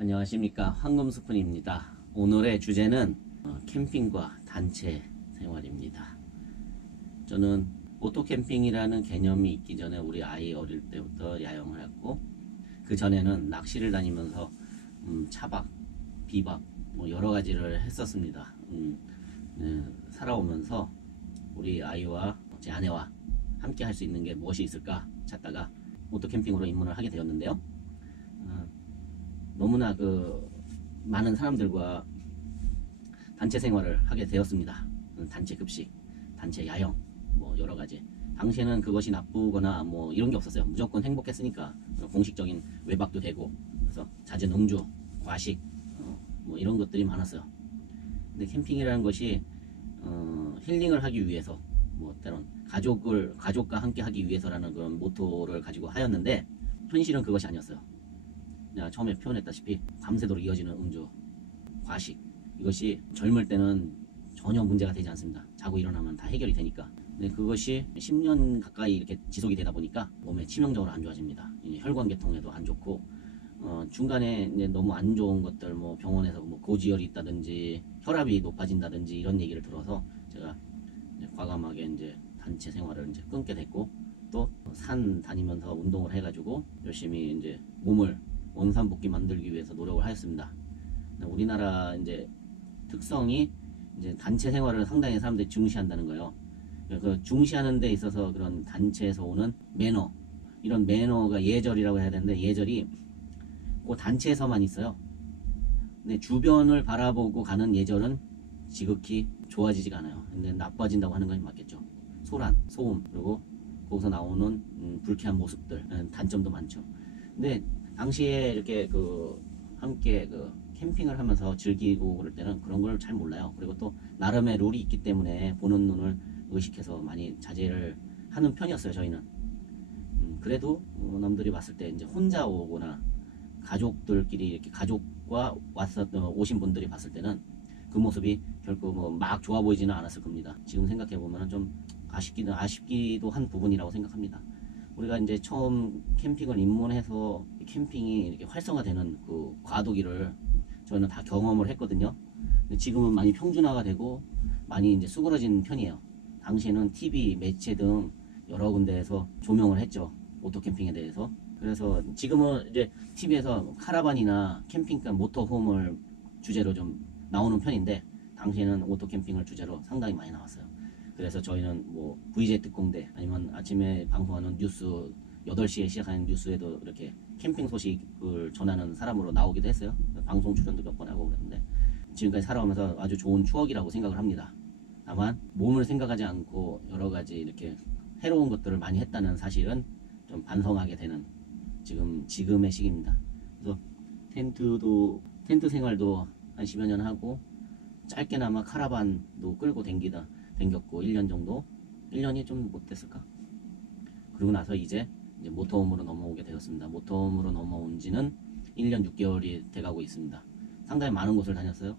안녕하십니까, 황금스푼입니다. 오늘의 주제는 캠핑과 단체 생활입니다. 저는 오토캠핑이라는 개념이 있기 전에 우리 아이 어릴 때부터 야영을 했고, 그 전에는 낚시를 다니면서 차박, 비박 뭐 여러 가지를 했었습니다. 살아오면서 우리 아이와 제 아내와 함께 할 수 있는 게 무엇이 있을까 찾다가 오토캠핑으로 입문을 하게 되었는데요. 너무나 많은 사람들과 단체 생활을 하게 되었습니다. 단체 급식, 단체 야영, 뭐 여러 가지. 당시에는 그것이 나쁘거나 뭐 이런 게 없었어요. 무조건 행복했으니까 공식적인 외박도 되고, 그래서 잦은 음주, 과식, 뭐 이런 것들이 많았어요. 근데 캠핑이라는 것이 힐링을 하기 위해서, 뭐 때론 가족과 함께 하기 위해서라는 그런 모토를 가지고 하였는데, 현실은 그것이 아니었어요. 내가 처음에 표현했다시피 밤새도록 이어지는 음주, 과식, 이것이 젊을 때는 전혀 문제가 되지 않습니다. 자고 일어나면 다 해결이 되니까. 근데 그것이 10년 가까이 이렇게 지속이 되다 보니까 몸에 치명적으로 안 좋아집니다. 혈관계통에도 안 좋고, 중간에 이제 너무 안 좋은 것들, 뭐 병원에서 뭐 고지혈이 있다든지 혈압이 높아진다든지 이런 얘기를 들어서 제가 과감하게 이제 단체 생활을 이제 끊게 됐고, 또 산 다니면서 운동을 해가지고 열심히 이제 몸을 원산복귀 만들기 위해서 노력을 하였습니다. 우리나라 이제 특성이 이제 단체 생활을 상당히 사람들이 중시한다는 거예요. 그 중시하는 데 있어서 그런 단체에서 오는 매너, 이런 매너가 예절이라고 해야 되는데, 예절이 그 단체에서만 있어요. 근데 주변을 바라보고 가는 예절은 지극히 좋아지지가 않아요. 근데 나빠진다고 하는 것이 맞겠죠. 소란, 소음, 그리고 거기서 나오는 불쾌한 모습들, 단점도 많죠. 근데 당시에 이렇게 함께 캠핑을 하면서 즐기고 그럴 때는 그런 걸 잘 몰라요. 그리고 또 나름의 룰이 있기 때문에 보는 눈을 의식해서 많이 자제를 하는 편이었어요, 저희는. 그래도 남들이 봤을 때 이제 혼자 오거나 가족들끼리 이렇게 가족과 오신 분들이 봤을 때는 그 모습이 결코 뭐 막 좋아 보이지는 않았을 겁니다. 지금 생각해 보면 좀 아쉽기도 한 부분이라고 생각합니다. 우리가 이제 처음 캠핑을 입문해서 캠핑이 이렇게 활성화되는 그 과도기를 저희는 다 경험을 했거든요. 지금은 많이 평준화가 되고 많이 이제 수그러진 편이에요. 당시에는 TV, 매체 등 여러 군데에서 조명을 했죠, 오토캠핑에 대해서. 그래서 지금은 이제 TV에서 카라반이나 캠핑카 모터홈을 주제로 좀 나오는 편인데, 당시에는 오토캠핑을 주제로 상당히 많이 나왔어요. 그래서 저희는 뭐 VZ 공대, 아니면 아침에 방송하는 뉴스 8시에 시작하는 뉴스에도 이렇게 캠핑 소식을 전하는 사람으로 나오기도 했어요. 방송 출연도 몇 번 하고 그랬는데, 지금까지 살아오면서 아주 좋은 추억이라고 생각을 합니다. 다만 몸을 생각하지 않고 여러 가지 이렇게 해로운 것들을 많이 했다는 사실은 좀 반성하게 되는 지금의 시기입니다. 그래서 텐트 생활도 한 10여 년 하고, 짧게나마 카라반도 끌고 댕겼고 1년 정도, 1년이 좀 못됐을까. 그러고 나서 이제 모터홈으로 넘어오게 되었습니다. 모터홈으로 넘어온 지는 1년 6개월이 돼가고 있습니다. 상당히 많은 곳을 다녔어요.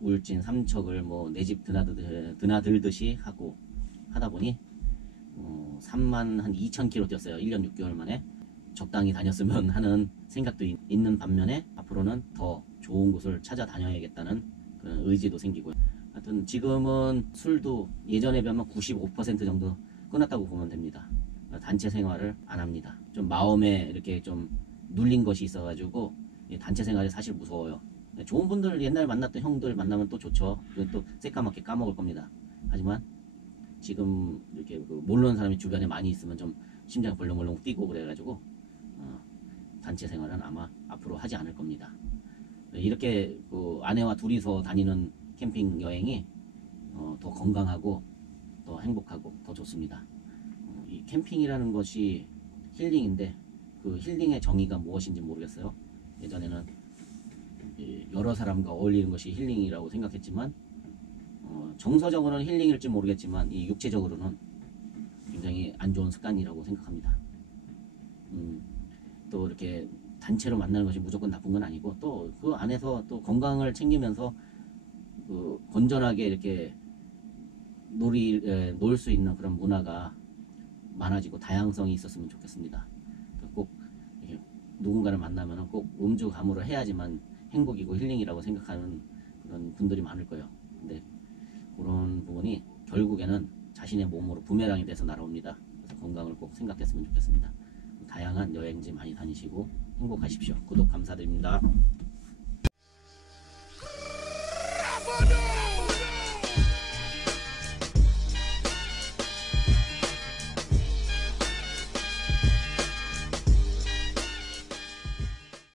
울진, 삼척을 뭐 내 집 드나들듯이 하다 보니 3만 한 2,000km 뛰었어요. 1년 6개월 만에. 적당히 다녔으면 하는 생각도 있는 반면에, 앞으로는 더 좋은 곳을 찾아다녀야겠다는 그런 의지도 생기고요. 하여튼 지금은 술도 예전에 비하면 95% 정도 끊었다고 보면 됩니다. 단체 생활을 안 합니다. 좀 마음에 이렇게 좀 눌린 것이 있어가지고 단체 생활이 사실 무서워요. 좋은 분들, 옛날 만났던 형들 만나면 또 좋죠. 그건 또 새까맣게 까먹을 겁니다. 하지만 지금 이렇게 모르는 사람이 주변에 많이 있으면 좀 심장이 벌렁벌렁 뛰고 그래가지고 단체 생활은 아마 앞으로 하지 않을 겁니다. 이렇게 아내와 둘이서 다니는 캠핑 여행이 더 건강하고 더 행복하고 더 좋습니다. 이 캠핑이라는 것이 힐링인데, 그 힐링의 정의가 무엇인지 모르겠어요. 예전에는 여러 사람과 어울리는 것이 힐링이라고 생각했지만, 정서적으로는 힐링일지 모르겠지만 이 육체적으로는 굉장히 안 좋은 습관이라고 생각합니다. 또 이렇게 단체로 만나는 것이 무조건 나쁜 건 아니고, 또 그 안에서 또 건강을 챙기면서 건전하게 이렇게 놀 수 있는 그런 문화가 많아지고 다양성이 있었으면 좋겠습니다. 꼭 이렇게 누군가를 만나면 꼭 음주 가무를 해야지만 행복이고 힐링이라고 생각하는 그런 분들이 많을 거예요. 근데 그런 부분이 결국에는 자신의 몸으로 부메랑이 돼서 날아옵니다. 그래서 건강을 꼭 생각했으면 좋겠습니다. 다양한 여행지 많이 다니시고 행복하십시오. 구독 감사드립니다.